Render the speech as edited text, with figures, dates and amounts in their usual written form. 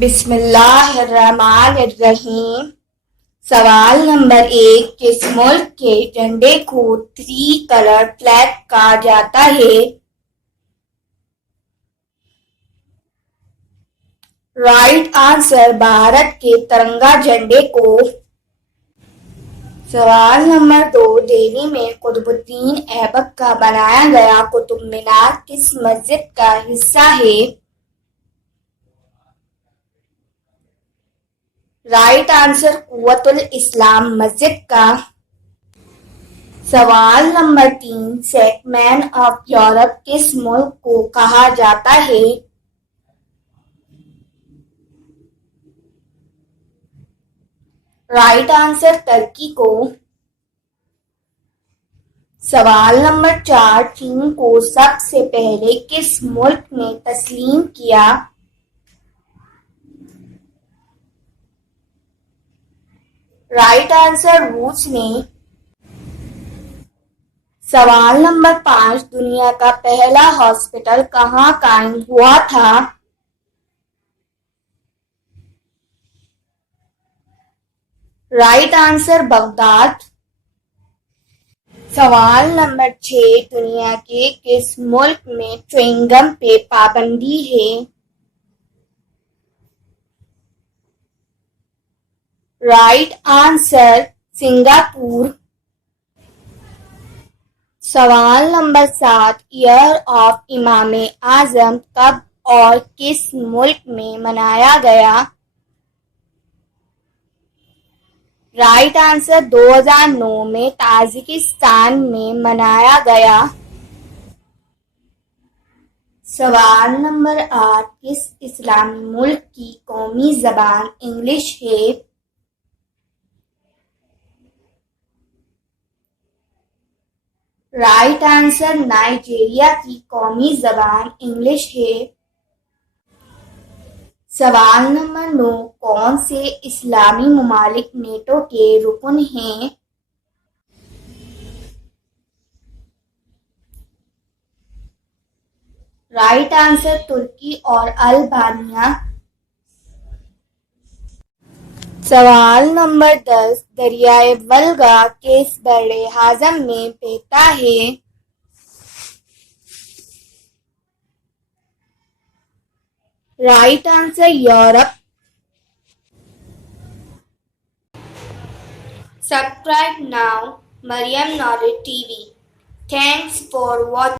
बिस्मिल्लाहिर्रहमानिर्रहीम। सवाल नंबर 1, किस मुल्क के झंडे को 3 कलर फ्लैग कहा जाता है? राइट आंसर, भारत के तिरंगा झंडे को। सवाल नंबर 2, दिल्ली में कुतुबुद्दीन ऐबक का बनाया गया कुतुब मीनार किस मस्जिद का हिस्सा है? राइट आंसर, कुव्वतुल इस्लाम मस्जिद का। सवाल नंबर 3, सेगमेंट ऑफ यूरोप किस मुल्क को कहा जाता है? राइट आंसर, टर्की को। सवाल नंबर 4, चीन को सबसे पहले किस मुल्क ने तस्लीम किया? राइट आंसर, रूस ने। सवाल नंबर 5, दुनिया का पहला हॉस्पिटल कहाँ कायम हुआ था? Right answer, Baghdad. सवाल नंबर 6, दुनिया के किस मुल्क में च्युइंगम पे पाबंदी है? Right answer, Singapore. सवाल नंबर 7, ईयर ऑफ इमाम आजम कब और किस मुल्क में मनाया गया? राइट आंसर, 2009 में ताजिकिस्तान में मनाया गया। सवाल नंबर 8, किस इस्लामी मुल्क की कौमी ज़बान इंग्लिश है? राइट आंसर, नाइजीरिया की कौमी ज़बान इंग्लिश है। सवाल नंबर 9, कौन से इस्लामी ममालिक नेटो के रुकन हैं? राइट आंसर, तुर्की और अल्बानिया। सवाल नंबर 10, दरियाए वल्गा किस बड़े हाजम में बहता है? Right answer, Europe. Subscribe now, Maryam TV. Thanks for watching.